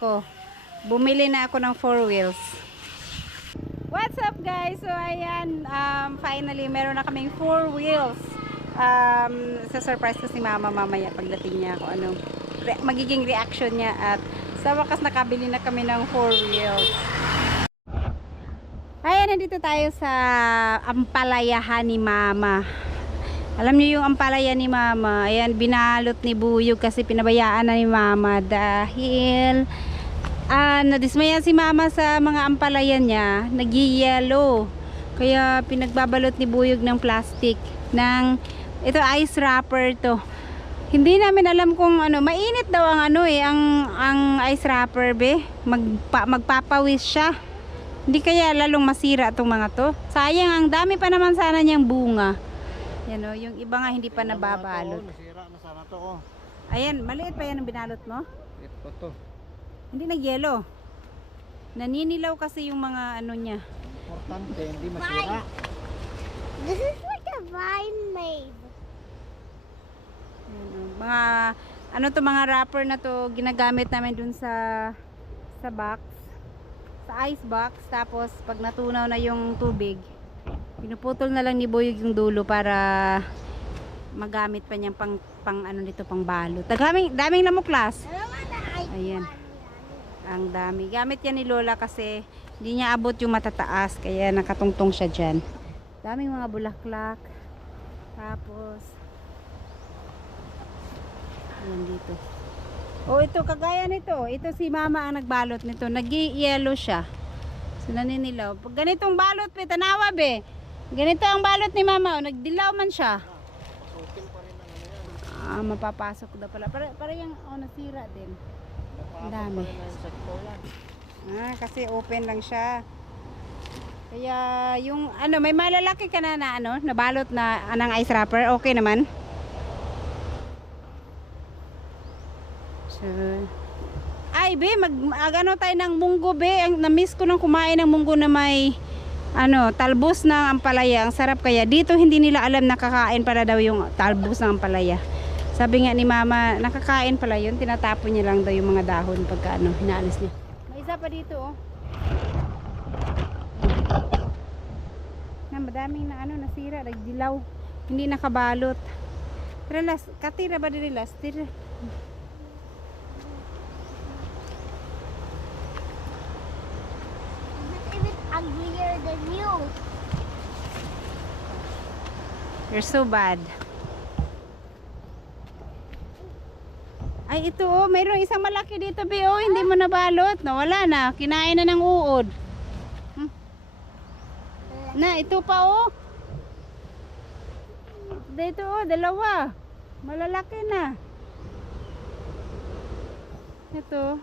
ako. Bumili na ako ng 4 wheels. What's up guys? So ayan, finally meron na kaming 4 wheels. Sa surprise ko si mama mamaya pagdating niya ako ano magiging reaction niya, at sa wakas nakabili na kami ng 4 wheels. Ayan, nandito tayo sa ampalayahan ni mama. Alam niyo yung ampalaya ni mama, ayan, binalot ni Buyog kasi pinabayaan na ni mama dahil nadismaya si mama sa mga ampalaya niya, nag-yellow. Kaya pinagbabalot ni Buyog ng plastic, ng ito ice wrapper to. Hindi namin alam kung ano, mainit daw ang ano ang ice wrapper be. Magpapawis siya. Hindi kaya lalong masira itong mga to. Sayang, ang dami pa naman sana niyang bunga. Yan o, yung iba nga hindi pa nababalot. Nasira na sana to oh. Ayan, maliit pa yan ang binalot mo? Ito pa to. Hindi nag-yellow. Naninilaw kasi yung mga ano niya. Importante, hindi masira. This is like a vine made. Mga ano to, mga wrapper na to ginagamit namin dun sa box, sa ice box. Tapos pag natunaw na yung tubig, pinuputol na lang ni Buyog yung dulo para magamit pa niyang pang ano dito, pang balot. Daming lamuklas. Ayan. Ang dami. Gamit yan ni Lola kasi hindi niya abot yung matataas, kaya nakatungtong siya dyan. Daming mga bulaklak. Tapos ayan dito. Oh, ito kagaya nito. Ito si mama ang nagbalot nito. Nag-yellow siya. So naninilaw. Pag ganitong balot, pe, tanawa be. Ganito ang balot ni mama. Oh, nagdilaw man siya. Mapapasok daw pala. Para yung nasira din. Ang dami. Kasi open lang siya. Kaya yung ano, may malalaki ka na ano, nabalot na ng ice wrapper. Okay naman. So, ay be, mag-ano tayo ng munggo be. Na-miss ko nang kumain ng munggo na may ano, talbos ng ampalaya. Ang sarap kaya. Dito hindi nila alam nakakain pala daw yung talbos ng ampalaya. Sabi nga ni mama, nakakain pala yun. Tinatapon niya lang daw yung mga dahon pagka ano, hinaalis niya. May isa pa dito oh. Na madaming na ano, nasira, nagdilaw. Hindi nakabalot. Pero katira ba dili last? Tira. Uglier than you. You're so bad. Ay, ito oh, mayroong isang malaki dito, be, oh, hindi mo nabalot. Nawala na, kinain na ng uod. Na, ito pa oh. Dito oh, dalawa. Malalaki na. Ito.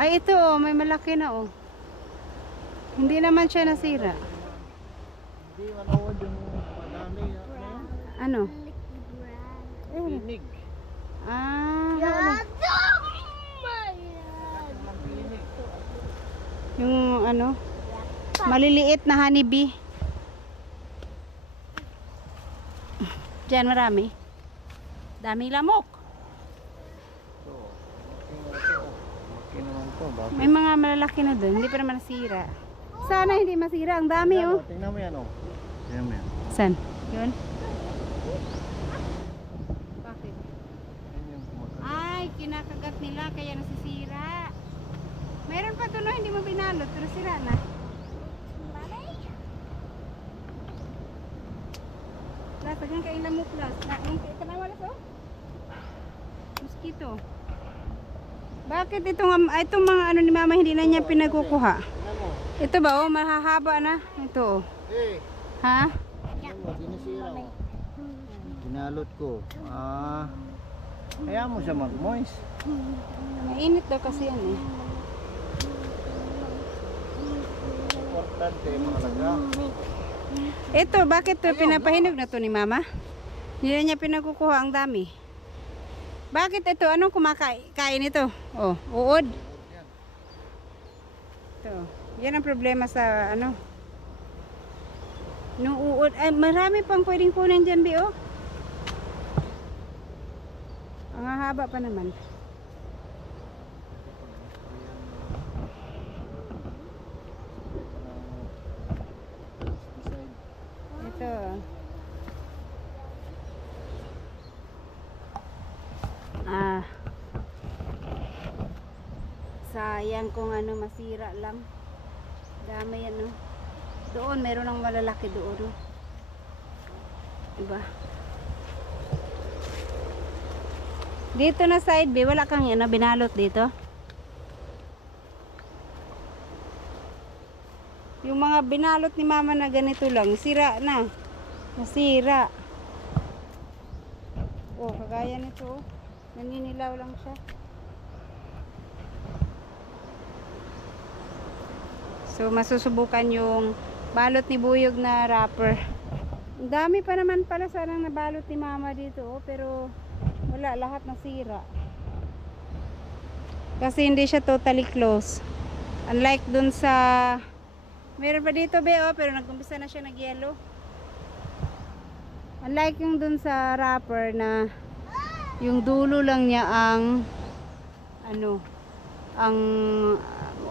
Ay, ito oh, may malaki na oh. Hindi naman siya nasira. Hindi manood yung madami. Ano? Pinig. Yung ano, maliliit na honeybee. Diyan marami. Daming lamok. May mga malalaki na doon, hindi pa naman nasira. Sana hindi masira, ang dami oh. Tingnan mo yan oh. Tingnan mo yan. San? Yun? Bakit? Ay, kinakagat nila kaya nasisira. Mayroon pa ito no, hindi mo binalot, pero sira na. Tagang kain lamuklas. Ito na wala to? Mosquito. Bakit itong mga ano ni mama hindi na niya pinagkukuha? Ito ba oh, mahahaba na. Ito oh. Ha? Sinisira oh. Ginalot ko. Kaya mo siya mag-moist. Mainit daw kasi yan eh. Importante mahalaga. Ito, bakit pinapahinog na to ni mama? Hindi na niya pinagkukuha, ang dami. Bakit ito? Anong kumakain ito? Oh, uod. Ito. Yan ang problema sa ano. Nung uod. Ay, marami pang pwedeng kunin dyan, Bi, oh. Ang haba pa naman. Sayang kung ano, masira lang. Dami yan, no? Doon, meron ng malalaki doon, no? Diba? Dito na side B, wala kang ano, binalot dito? Yung mga binalot ni mama na ganito lang, sira na. Nasira. Oh, kagaya nito, oh. Naninilaw lang siya. So, masusubukan yung balot ni Buyog na wrapper. Ang dami pa naman pala sanang nabalot ni mama dito, oh, pero wala, lahat nasira. Kasi hindi siya totally close. Unlike dun sa... Meron pa dito, be, oh, pero nag-umpisa na siya nag-yellow. Unlike yung dun sa wrapper na yung dulo lang niya ang ano, ang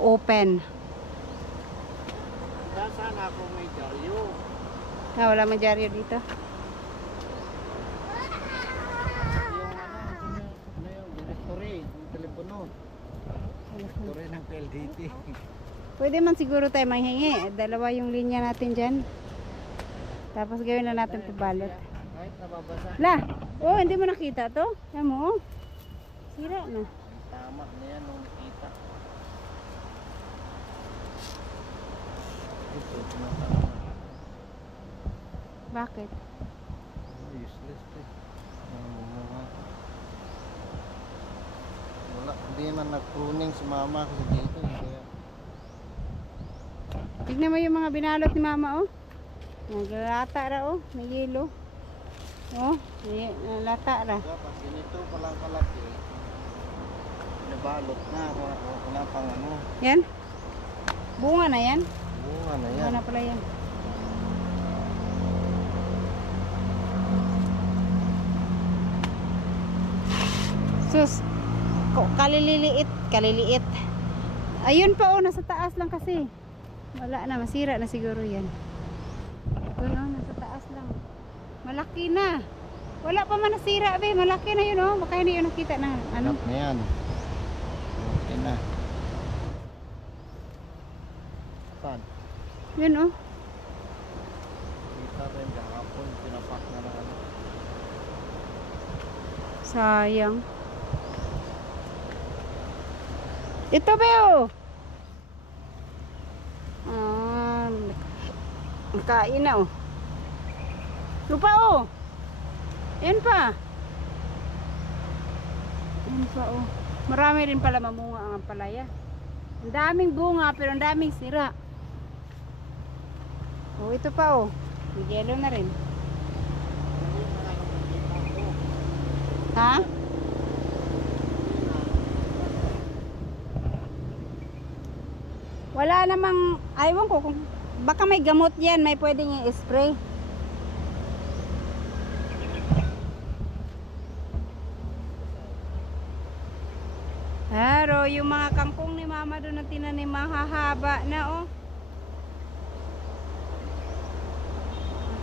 open. Sana ako may dyaryo. Ah, wala mang dyaryo dito. Yung directory, yung telepono. Directory ng PLDT. Pwede man siguro tayo manghingi. Dalawa yung linya natin dyan. Tapos gawin na natin pabalot. Kahit nababasa. La! Oh, hindi mo nakita to? Yan mo, oh. Sira na. Tama na yan nung nakita. Ito, tumatama. Bakit? Useless pa eh. Wala, hindi man nag-pruning si mama kasi dito. Kaya Tignan mo yung mga binalot ni mama, oh. Naglata ra, oh. May yelo. Oh, may lata ra. pag ganito palang kalaki, nabalot na. Wala pang ano. Yan. Bunga na yan. Bunga na Bunga yan. na pala yan. Sus. Kaliliit. Ayun pa, oh. Nasa taas lang kasi. Wala na. Masira na siguro yan. Ito, no. Nasa taas lang. Malaki na. Wala pa man nasira, be. Malaki na yun, oh. Baka hindi yun nakita na. Ano? Sarap na yan. Okay na. Saan? Yun, oh. Kita rin kahapon. Pinapak na ng ano. Sayang. Ito, be, oh. Kain na, oh. Lupa, oh. Yan pa. Yan pa, oh. Marami rin pala mamunga ang ampalaya. Ang daming bunga, pero ang daming sira. Oh, ito pa, oh. May yellow na rin. Ha? Wala namang, aywan ko kung baka may gamot yan, may pwedeng i-spray. Pero yung mga kangkong ni mama doon na tinanim, mahahaba na, oh.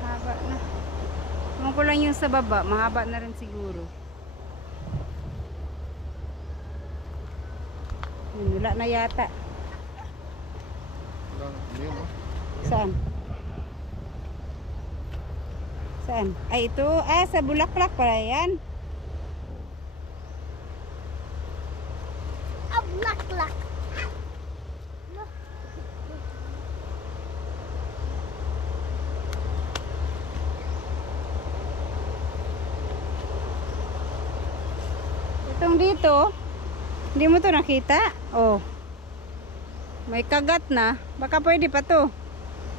Mahaba na. Ewan ko lang yung sa baba, mahaba na rin siguro. Wala na yata. Yun, oh. Saan? Saan? Ay, ito. Ah, sa bulaklak pala yan. A black. Itong dito, hindi mo to nakita? Oh. May kagat na. Baka pwede pa to.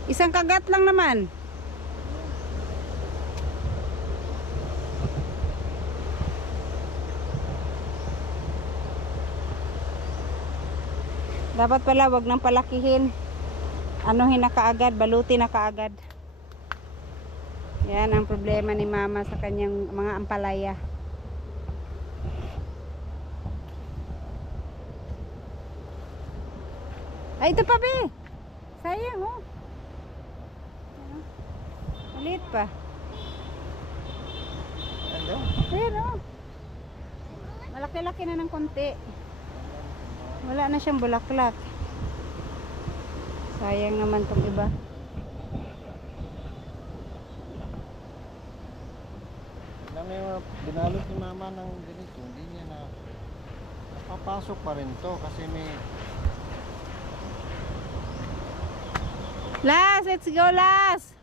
Isang kagat lang naman. Dapat pala wag nang palakihin. Anuhin na kaagad, balutin na kaagad. Yan ang problema ni mama sa kanyang mga ampalaya. Ay, ito pa, be. Sayang, oh. Maliit pa. Ano? Ayan, oh. Malaki-laki na ng konti. Wala na siyang bulaklak. Sayang naman tong iba. Alam mo yung binalot ni mama ng ganito, hindi niya na napapasok pa rin to kasi may Las, let's go, Las!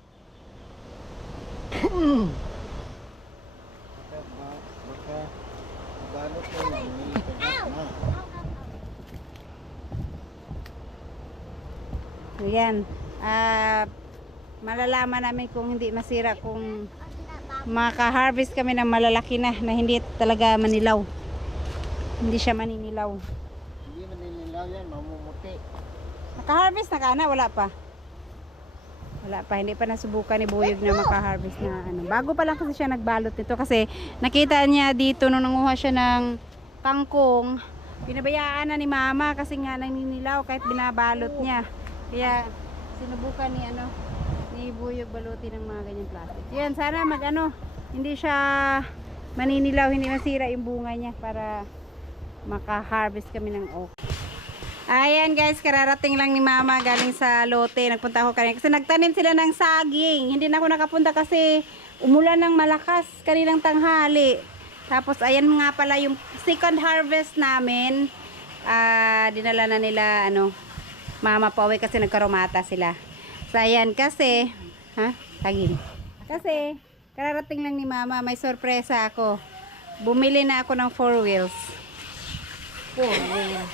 baka balot ko lang may tagat na. Ayan. Malalaman namin kung hindi masira kung maka-harvest kami ng malalaki na hindi talaga manilaw. Hindi siya maninilaw. Hindi maninilaw yan, mamumuti. Naka-harvest na ka na? Wala pa. Wala pa. Hindi pa nasubukan ni Buyog na maka-harvest na ano. Bago pa lang kasi siya nagbalot nito kasi nakita niya dito nung nanguha siya ng kangkong. Pinabayaan na ni Mama kasi nga naninilaw kahit binabalot niya. Kaya sinubukan ni Buyog balutin ng mga ganyang plastic. Yan, sana hindi siya maninilaw, hindi masira yung bunga niya para maka-harvest kami ng oak. Ayan guys, kararating lang ni Mama galing sa lote. Nagpunta ako kanina kasi nagtanim sila ng saging. Hindi na ako nakapunta kasi umulan ng malakas kanilang tanghali. Tapos ayan nga pala yung second harvest namin. Dinala na nila Mama pauwi kasi nagkarumata sila. So ayan kasi saging. Kasi kararating lang ni Mama, may sorpresa ako. Bumili na ako ng 4 wheels. 4 wheels.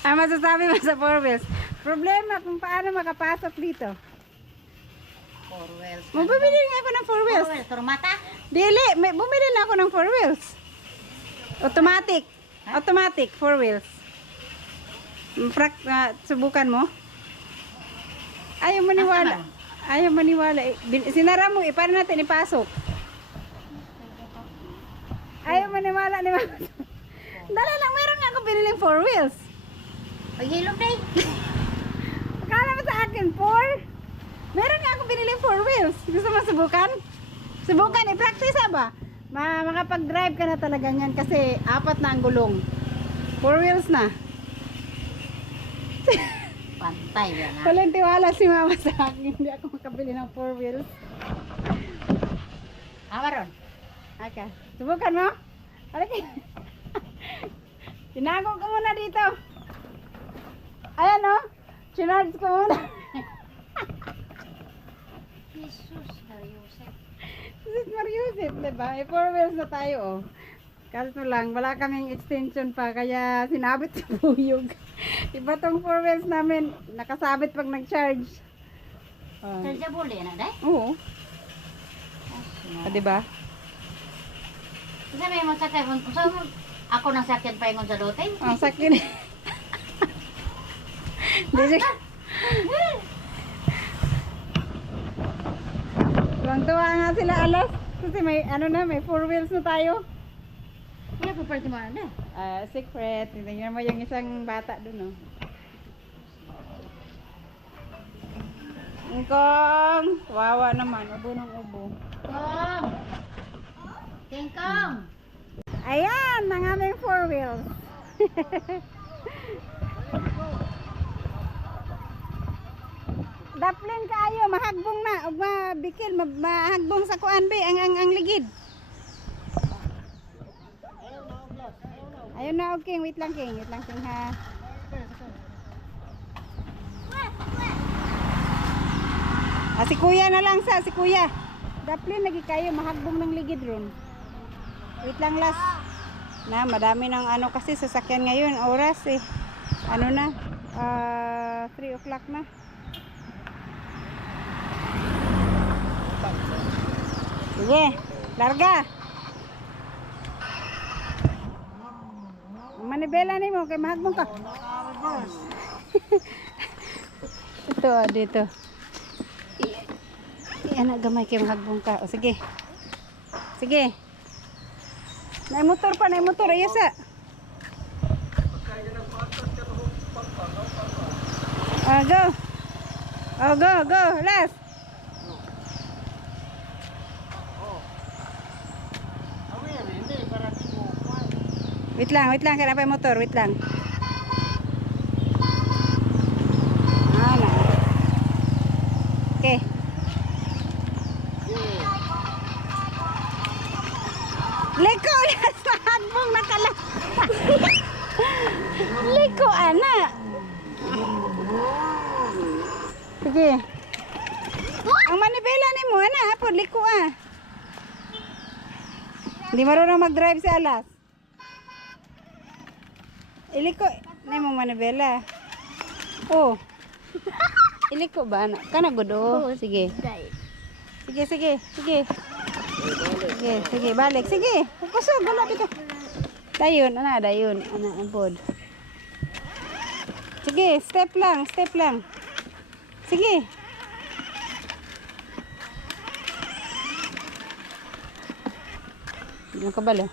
Ang masasabi mo sa 4 wheels? Problema kung paano makapasok dito. 4 wheels. Bumili nga ako ng 4 wheels. 4 wheels, turmata? Dili, bumili na ako ng 4 wheels. Automatic. Automatic, 4 wheels. Subukan mo? Ayaw maniwala. Ayaw maniwala. Sinara mo, paano natin ipasok? Ayaw maniwala ni Mama. Dala lang, meron nga ako biniling 4 wheels. Paghilom na Akala mo sa akin 4? Meron nga ako biniling 4 wheels. Gusto mo subukan? Subukan, i-practice ba? Makapag-drive ka na talaga yan kasi 4 na ang gulong. 4 wheels na. Pantay yan ha. Walang tiwala si Mama sa akin. Hindi ako makabili ng 4 wheels. Amaron. Okay. Subukan mo? Halika. Tinago ko muna dito. Ayan o. Chinarge ko muna. Jesus, Mariusep. This is Mariusip, diba? May 4 wheels na tayo oh. Kaso lang, wala kaming extension pa. Kaya sinabit sa buyog. Iba tong 4 wheels namin. Nakasabit pag nag-charge. Chargeable yan na, Oo. Diba? Kasi may masakay. Ako nang sakyan pa yung sa lote. Ang sakit. Tuwang-tuwa nga sila alas. Kasi may may 4 wheels na tayo. Kaya po party mo na. Secret. Tingnan mo yung isang bata dun, oh. Ingkong! Wawa naman. Ubo ng ubo. Kong! Tingkong! Ayan! Ang aming 4 wheels. Daplin kaayo. Mahagbong na. O mabikil. Mahagbong sa kuan, be. Ang ligid. Ayun na, okay. Wait lang, King. Wait lang, King, ha. Si Kuya na lang si Kuya. Daplin, lagi kayo. Mahagbong ng ligid ron. Wait lang, last. Madami ng kasi sasakyan ngayon. Oras, eh. Na? 3 o'clock na. Sige. Larga. Manibela ni mo kay mahagbong ka. Ito dito. Anak gamay kay mahagbong ka. O sige. Sige. Nay motor pa, nay motor ayasa. Go. Oh, go. Last. Wait lang, kaya pa yung motor, wait lang. Liko, ana. Sige. Ang manibela ni mo, ana, hapon, liko Hindi marunong mag-drive si Alas. Iliko, na mo manibela. Oh. Iliko ba, ana? Kana gudo. Sige. Sige, sige, sige. Sige, sige, balik. Sige, kusog, wala dito. Dayon, ana, dayon. Ana, ampod. Sige, step lang, step lang. Sige. Ano ka ba, lo?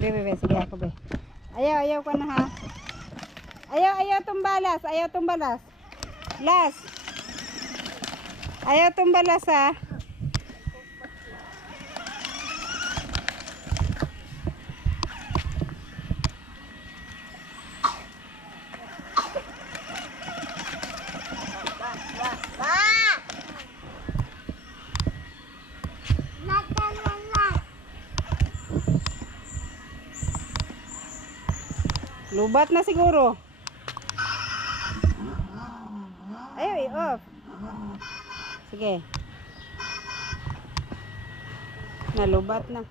Be, sige ako, be. Ayaw ko na, ha? Ayaw tumbalas, ayaw tumbalas. Last. Ayaw tumbalas, ha? Lubat na siguro. Ayaw, i-off. Sige. Nalubat na.